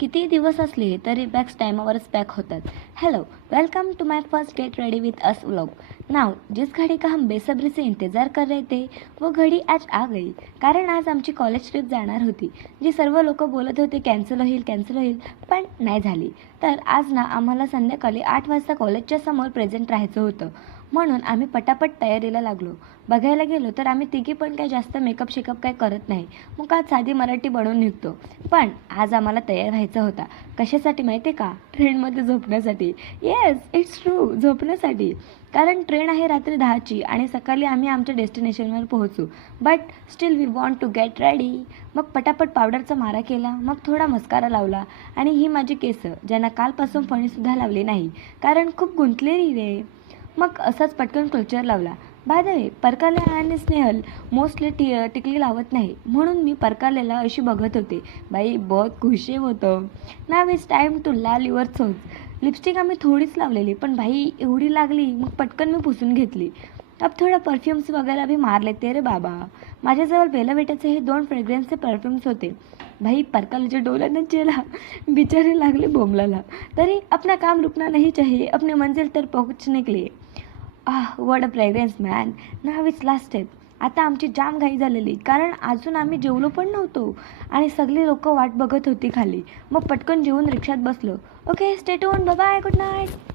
किती दिवस असले तरी बॅग्स टाइमावरच पॅक होतात. Hello, welcome to my first get ready with us vlog. Now जिस घड़ी का हम बेसब्री से इंतज़ार कर रहे थे वो घड़ी आज आ गई. कारण आज आमची कॉलेज ट्रिप जाणार होती, जी सर्व लोक बोलत होते कॅन्सल होईल, पण नाही झाली. तर आज ना आम्हाला संध्याकाळी 8 वाजता कॉलेजच्या समोर प्रेझेंट राहायचं होतं. म्हणून आम्ही पटापट तयारीला लागलो. बघायला गेलो तर आम्ही तिघी पण काय जास्त मेकअप शेकअप काय करत नाही. मग आज साधी मराठी बनवून निघतो. पण आज आम्हाला तयार व्हायचा होता. कशासाठी माहिती आहे का? ट्रेनमध्ये झोपण्यासाठी. येस, इट्स ट्रू, झोपण्यासाठी. कारण ट्रेन आहे रात्री 10ची आणि सकाळी आम्ही आमच्या डेस्टिनेशनवर पोहोचू. But still we want to get ready. मग पटापट पावडरचा मारा केला, मग थोडा मस्कारा लावला आणि ही माझी केस, ज्यांना कालपासून फणीसुद्धा लावली नाही कारण खूप गुंतलेली रे. मग असाच पटकन क्लचर लावला. बाय द वे, परकाले आणि स्नेहल मोस्टली टिकली लावत नाही, म्हणून मी परकालेला अशी बघत होते. बाई बहुत खुशी होतं. नाव इट्स टाईम टू लाल युअर सोज. लिपस्टिक आम्ही थोडीच लावलेली, पण भाई एवढी लागली, मग पटकन मी पुसून घेतली. अब थोडं परफ्यूम्स वगैरे भी मार लेते रे बाबा. माझ्याजवळ बेलावेटाचे हे 2 फ्रेग्रन्सचे परफ्यूम्स होते. भाई परकालेच्या डोल्यानं चेला बिचारे लागले बोंबलाला. तरी अपना काम रुकना नहीं चाहिए, अपने मंजिल तर पहुंचने के लिए. What a fragrance man. Now it's last step. आता आमची जाम घाई झालेली, कारण अजून आम्ही जेवलो पण नव्हतो आणि सगळी लोक वाट बघत होती खाली. मग पटकन जेवून रिक्षात बसलो. Okay, stay tuned, bye bye, good night.